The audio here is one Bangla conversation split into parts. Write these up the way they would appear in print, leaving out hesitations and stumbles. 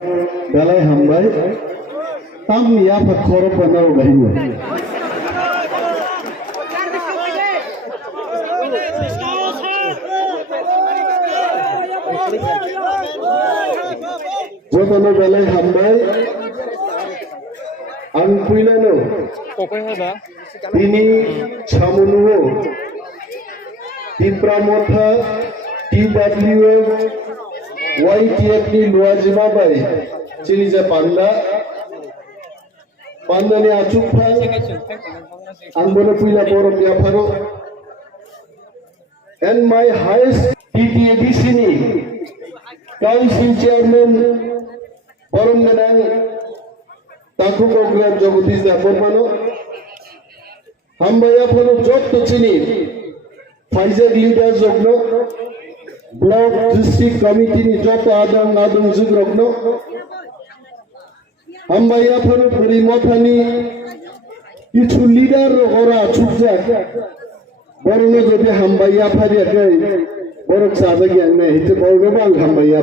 Dalai hambai tam ya pakhoro panau gahiwa jodono dalai hambai ang puilano tini chamunuo tipramotha TWF YTF ni luajima bai cini je panda ni acukpa ang bono puila borom dia pharo and my highest TTABC ni council chairman borom nenang taku program jogodish da pormano hambaya pharo jotto chini Pfizer leaders jogno block district committee ni joto adang zugrogno hambaya pharo puri mothani kichu leader ora chukjak borno jodi hambaya phari akai borok saja gyang me hite borno bang hambaya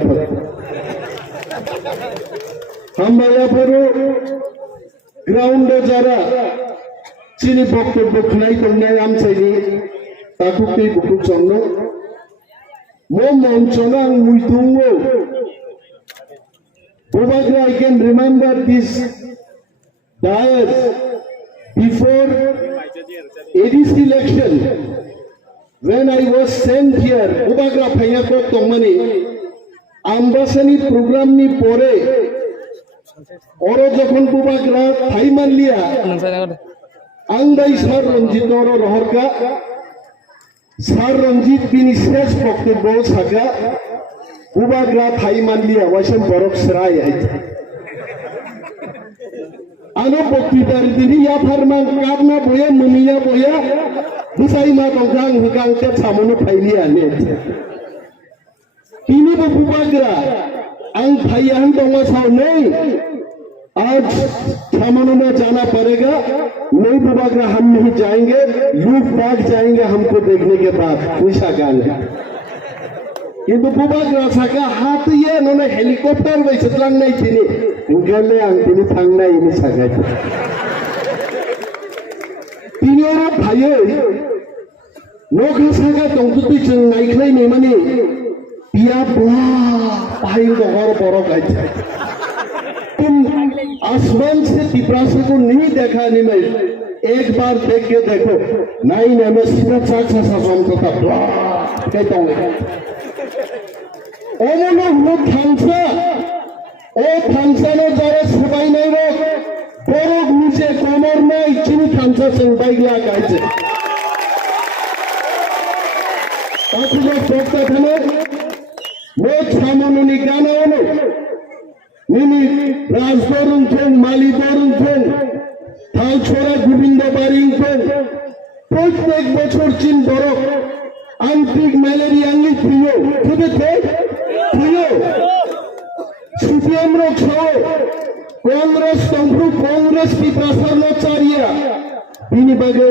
pharo ground jara chini boktobbo khnai tongnai amchaini takukei bukuk chongno mo monchonang muitungo probably I can remember this dais before ADC election when I was sent here Ubagra Phayakok Tongmani Ambasani program ni pore oro jokhon Ubagra Thaiman liya Angdai Sar Ranjit oro rohorka Sar Ranjit bini শেষ বক্তব্য থাকা Ubagra Thaiman liya wasem borok serai aja ano boktitar dini ya farman karna boya munia boya busai ma tongkang hukang te samono phailia net ini Ubagra ang phaiyan tonga sao nei आज सामानों में जाना पड़ेगा नहीं Ubagra हम नहीं जाएंगे लोग भाग जाएंगे हमको देखने के बाद पैसा गांगे किंतु Ubagra साका हाथ ये नोने हेलीकॉप्टर में चतलांग नहीं थी गले अंतिनी थांगना ini साका तीन और भाइयों नोक साका तंगतुती चंग नाइखलाई नहीं मनी पिया बुआ भाई को और बड़ो गाइड तुम आसमान से पिपरासे को नहीं देखा नहीं मैं एक बार देख के देखो नहीं मैं सीधा चाचा सासम को था कहता हूँ ओमनो वो थांसा ने जारे सुबाई नहीं रोक बोरो गुजे कोमर में इतनी थांसा संबाई गया कैसे ताकि जो सोचता था ना वो थामोनो निकाना हो Nini Rasborun Thong, Mali Borun Thong, Thal Chora Govinda Baring Thong, প্রত্যেক বছর চীন বরফ আন্তরিক ম্যালেরিয়া আনলি প্রিয় খুবই প্রিয় সিপিএম রোগ সহ কংগ্রেস তম্ভ্রু কংগ্রেস কি প্রাসারণাচার্যা তিনি বাগে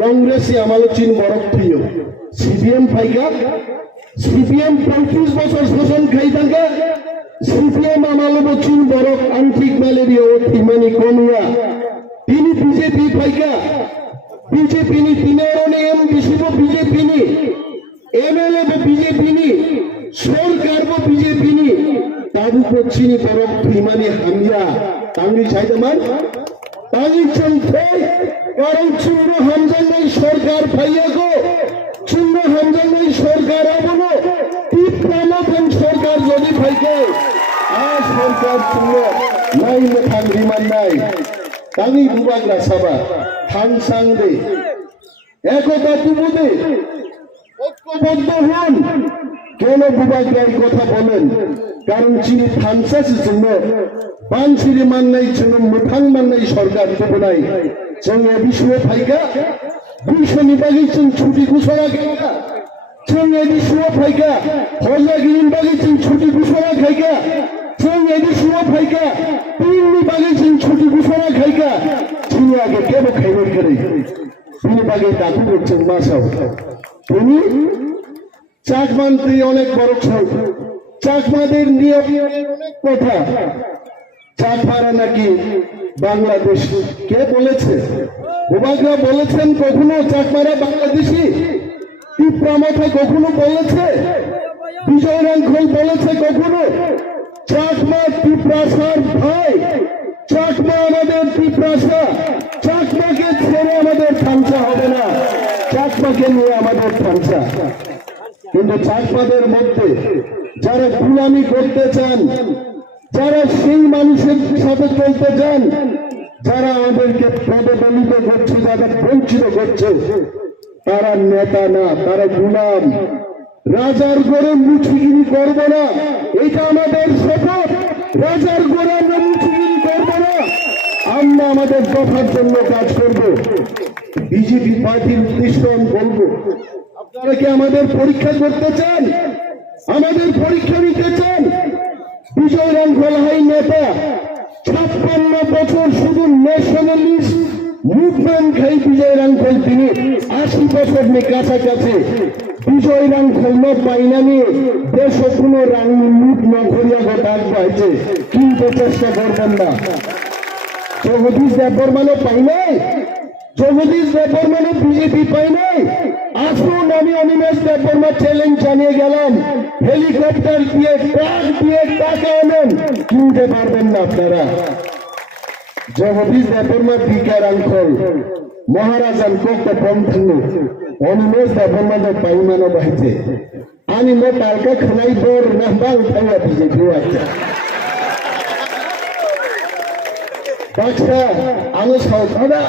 কংগ্রেসে আমালো চীন বরফ প্রিয় সিপিএম ফাইকা সিপিএম 35 বছর শাসন খাই থাকে সিপিএম আমালো চীন বরফ আন্তরিক ম্যালেরিয়া ও তিমানি কনুয়া তিনি বিজেপি ফাইকা बीजेपी नी तीनों ने एम विश्व बीजेपी नी एमएलए वो बीजेपी नी सरकार वो बीजेपी नी ताबू को चीनी परम फिल्मानी हमिया तांगी चाहिए मान तांगी चलते कारण चुन्नो हमजन नहीं सरकार भाइया को चुन्नो हमजन नहीं सरकार आबनो तीप प्रमोद हम सरकार जोड़ी भाई के आज सरकार चुन्नो नहीं में थांगी मान नहीं तांगी बुबागला सभा থাংসাংদে একতা তুমুদে ঐক্যবদ্ধ হন কেন বুবাগ্রার কথা বলেন কারণ চীন থাংসাসের জন্য বানসিরি মাননাই জন্য মুঠাং মাননাই সরকার দেবনাই जों বিশ্বে ফাইকা বিশ্বনি বাগি जों ছুটি ঘোষণা খাইকা जों বিশ্বে ফাইকা হজাগিন বাগি जों ছুটি ঘোষণা খাইকা जों বিশ্বে ফাইকা তিননি বাগি जों ছুটি ঘোষণা খাইকা তিনি আগে কেন খাইবার করে তিনি বাগে দাদু করছেন মাসাও তিনি চাকমান্ত্রী অনেক বড় চাকমাদের নিয়মের অনেক কথা। চাকমারা নাকি বাংলাদেশ, কে বলেছে? ওবাগরা বলেছেন কখনো চাকমারা বাংলাদেশি? টিপরা মাথা কখনো বলেছে? বিজয় রাঙ্খল বলেছে কখনো? চাকমা টিপ্রাসার ভাই, চাকমা আমাদের টিপ্রাসা। চাকমাকে ছেড়ে আমাদের থামসা হবে না, চাকমাকে নিয়ে আমাদের থামসা। কিন্তু চাকমাদের মধ্যে যারা গুলামি করতে চান, যারা সেই মানুষের সাথে চলতে চান, যারা আমাদেরকে পদদলিত করছে, যারা বঞ্চিত করছে, তারা নেতা না, তারা গুলাম। রাজার গড়ে মুচিগিরি করব না, এটা আমাদের শপথ। রাজার গড়ে আমরা মুচিগিরি করব না, আমরা আমাদের দফার জন্য কাজ করব। বিজেপি পার্টির উদ্দেশ্য আমি বলবো, আপনারা কি আমাদের পরীক্ষা করতে চান? আমাদের পরীক্ষা নিতে চান? বিজয় রাঙ্খল হাই নেতা, 56 বছর শুধু ন্যাশনালিস্ট মুভমেন্ট খাই বিজয় রাঙ্খল। তিনি 80 বছর নিয়ে কাছাকাছি বিজয় রাঙ্খল ন পাইনা নিয়ে দেশ কোনো রাং লুট ন ঘরিয়া ডাক পাইছে, কিন্তু চেষ্টা করবেন না। জগদীশ দেববর্মানও পাই নাই, জগদীশ দেববর্মানও বিজেপি পাই নাই। আসুন, আমি অনিমেষ দেববর্মা চ্যালেঞ্জ জানিয়ে গেলাম, হেলিকপ্টার দিয়ে ট্রাক দিয়ে টাকা আনেন, কিনতে পারবেন না আপনারা। জগদীশ দেববর্মা টিকা রাঙ্খল মহারাজান কোকটা পন্থু অনিমেষ দেববর্মাদের পাইমানো বাহিছে আমি মো তালকা খানাই বর নাম্বা উঠাইয়া বিজেপি আছে বাক্সা आङो सावथाना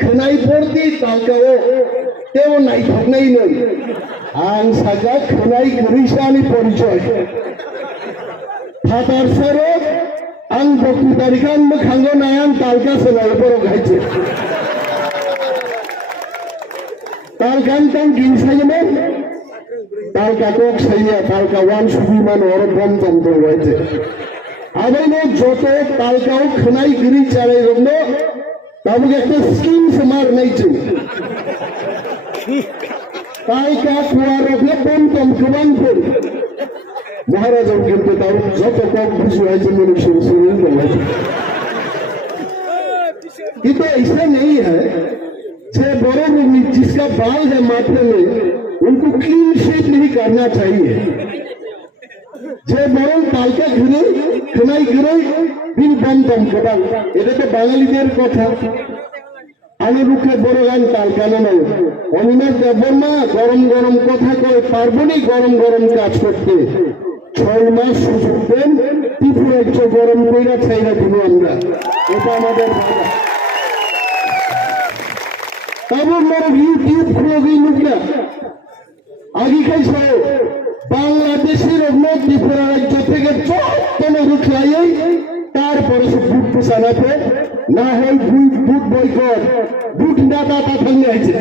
खोनाय बरदि तालकाओ तेव नायथाबनाय नै आं सागा खोनाय गोरैसानि परिचय फादार सारो आं बक्तितारिखान मोखांगो नायां तालका सोलाय बर' गायचे तालकान तां गिनसायोमोन तालकाखौ साइया तालका वान सुबिमान और बम जामदो गायचे आबाइनो जोतो तालकाओ खोनाय गिरि चाराय रंनो ताबुक एकटा स्किम समार नायचो तालका कुआ रखले बम तम गोबां फोर महाराजाव किन्तु तार जोतो कक बुझुआयचे मनुष्य सुनिल दंगायचे किन्तु ऐसा नहीं है जे बड़े जिसका बाल है माथे में उनको क्लीन शेव नहीं करना चाहिए যে বরং তালকা ঘিরে খোনাই ঘিরে দিন বম দম করা এটা তো বাঙালিদের কথা আমি রুখে বড় গান তালকানো নয় অনিমেষ দেববর্মা গরম গরম কথা কয় পারবনি গরম গরম কাজ করতে 6 মাস সুযোগ দেন ত্রিপুরা একটু গরম কইরা ছাইরা দিব আমরা এটা আমাদের ভাষা তারপর মোর ইউটিউব খুলে গই লুকা আগে খাইছো বাংলাদেশের ত্রিপুরা রাজ্য থেকে যত রুখলাই তারপরে সে বুট পোষানাতে না হয় বুট বয়কট বুট দাদা পাঠানো হয়েছে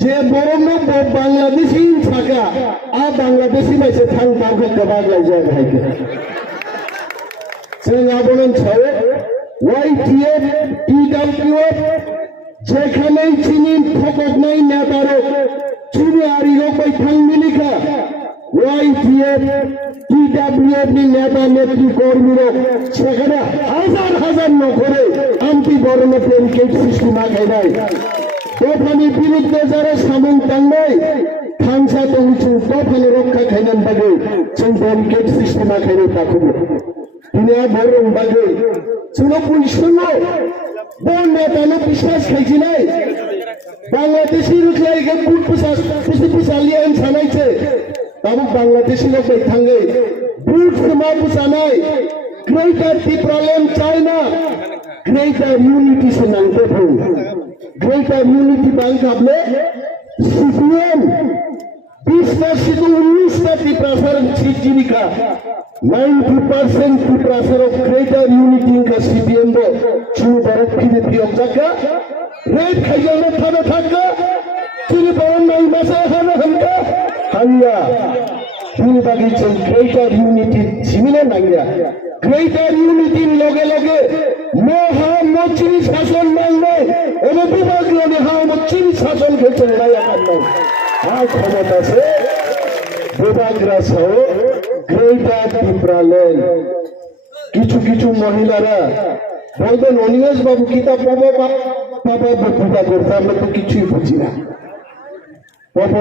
যে বড় বাংলাদেশি থাকা আর বাংলাদেশি মাইছে থাং তাকে বাগলাই যায় ভাইকে সে বলেন ছাড়ে ওয়াইটিএফ টিডব্লিউএফ যেখানেই চিনি ফকট নাই নেতারও চিনি আরিও কই থাং মিলিখা ওয়াইটিএফ টিডব্লিউএফ নি নেতা নেত্রী কর্মীরা সেখানে হাজার হাজার নকরে আন্টি বরণে ব্যারিকেড সিস্টেম আগাই নাই তফানি বিরুদ্ধে যারা সামন টাঙ্গাই থাংসা তো উঁচু তফানি রক্ষা খাইনান বাগে সেই ব্যারিকেড সিস্টেম আগাইনে তাকুব তিনি বরং বাগে শুনো পুলিশ বল নেতানো বিশ্বাস খাইছি নাই বাংলাদেশি রুখলাইকে বুট পুষালিয়ান ছানাইছে তাবুক বাংলাদেশি লোক থাঙ্গে বুট মা পুষানাই গ্রেটার ত্রিপুরাল্যান্ড চায় না গ্রেটার ইউনিটি সে নামতে ফোন গ্রেটার ইউনিটি ব্যাংক আপনি সিপিএম 20 টা শুধু 19টা ত্রিপুরাসার জীবিকা 90% ত্রিপুরাসার গ্রেটার ইউনিটি का सीपीएम दो शुरू बरफ की प्रियम जगह रेट खाइए थाने थाका चुनी बरन नहीं मसा हमें हमका हंगा चुनी बाकी चल ग्रेटर यूनिटी सिमिले नंगा ग्रेटर यूनिटी लगे लगे मोहा मोचिनी शासन मांगे और विभाग लोगे हाँ मोचिनी शासन के चल रहा है हाँ क्षमता से গোবাগ্রা সহ গ্রেটার ত্রিপুরাল্যান্ড কিছু কিছু মহিলারা বলবেন অনিমেষ বাবু কিতাব পাপা বক্তৃতা করতে আমরা তো কিছুই বুঝি না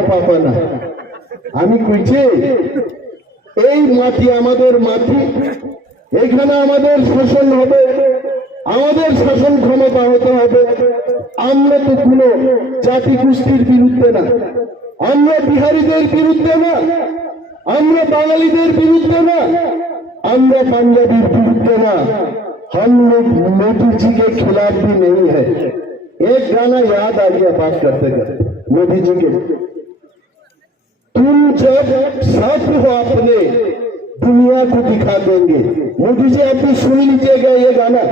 পাপা না আমি কইছি এই মাটি আমাদের মাটি এখানে আমাদের শাসন হবে আমাদের শাসন ক্ষমতা হতে হবে আমরা তো কোনো জাতি গোষ্ঠীর বিরুদ্ধে না আমরা বিহারীদের বিরুদ্ধে না আমরা বাঙালিদের বিরুদ্ধে না আমরা पंजाबीर विरुद्ध ना हम लोग मोदी जी के खिलाफ भी नहीं है एक गाना याद आ गया बात करते करते मोदी जी के तुम जब सत्य हो अपने दुनिया को दिखा देंगे मोदी जी आप भी सुन लीजिएगा ये गाना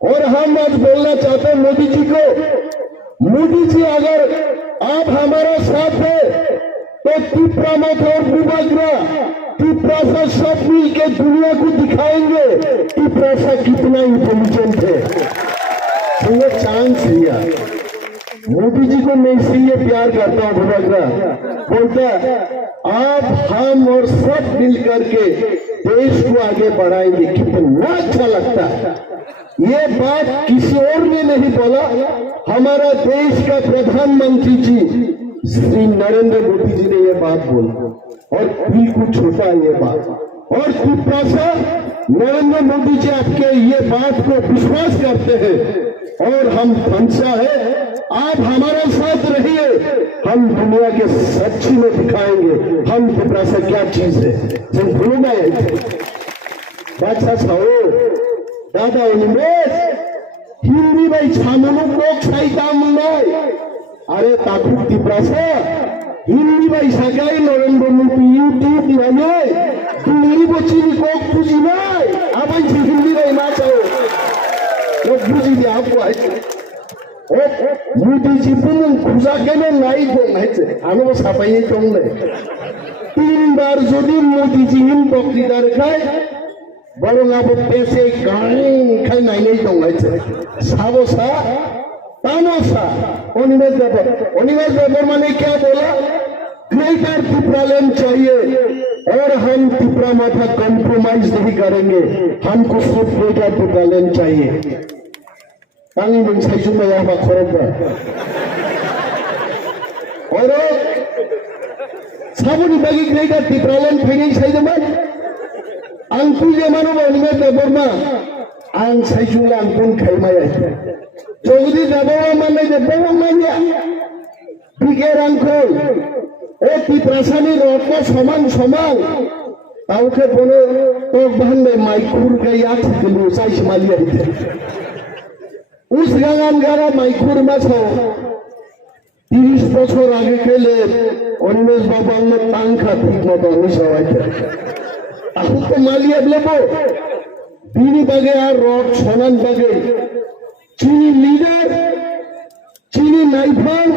और हम आज बोलना चाहते हैं मोदी जी को मोदी जी अगर आप हमारा साथ है तो त्रिपुरा मत और गोबाग्रा त्रिपुरा से सब मिल के दुनिया को दिखाएंगे त्रिपुरा से कितना इंटेलिजेंट है तो ये चांस लिया मोदी जी को मैं इसलिए प्यार करता हूँ गोबाग्रा बोलता आप हम और सब मिल करके देश को आगे बढ़ाएंगे कितना अच्छा लगता है ये बात किसी और ने नहीं बोला हमारा देश का प्रधानमंत्री जी श्री नरेंद्र मोदी जी ने ये बात बोली और बिल्कुल छोटा ये बात और त्रिपुरा से नरेंद्र मोदी जी आपके ये बात को विश्वास करते हैं और हम मंशा है आप हमारे साथ रहिए हम दुनिया के सच्ची में दिखाएंगे हम त्रिपुरा से क्या चीज है जब भूलना है बादशाह साहब दादा उन्मेष हिंदी भाई छामुनु लोग साइता मुनाई अरे ताकुत त्रिपुरा से हिंदी भाई सगाई नरेंद्र मोदी यूट्यूब दिवाने हिंदी बच्ची भी कोक तुझी नहीं अब ऐसी हिंदी भाई ना चाहो लोग बुझी दिया आपको ऐसे ओ मोदी जी पुनः खुजा के में नहीं बोल नहीं चे आने वो सापाई चोंगे 3 बार जो दिन मोदी जी इन बक्तिदार खाए बड़ों ना वो पैसे गाने खाए नहीं चोंगे चे सावो सा तानोसा ओनिमेष देवर माने क्या बोला ग्रेटर त्रिपुरालैंड चाहिए और हम त्रिपुरा माथा कॉम्प्रोमाइज नहीं करेंगे हमको सिर्फ ग्रेटर त्रिपुरालैंड चाहिए तांगी में साइजु में यहाँ खरब और साबुनी बागी ग्रेटर त्रिपुरालैंड फेंगे साइजु में अंकुल जे मानो ओनिमेष देवर मा आं साइजु ला अंकुल खाई माया चौधरी देवर माने देवर मानिया बिगेर अंकुल ओ त्रिपुरासानी रोडको समान समान ताउके बोले तो बहन माइकुर गया थकलु साइज मालिया थे उस गांगान गारा माइकुर में छो 30 বছর আগে খেলে অনিমেষ বাবু আমরা টাঙ্কা ঠিক মতো আমি সবাই এখন তো মালিয়া লেবো বিনি বাগে আর রড সমান বাগে চিনি লিডার চিনি নাইফান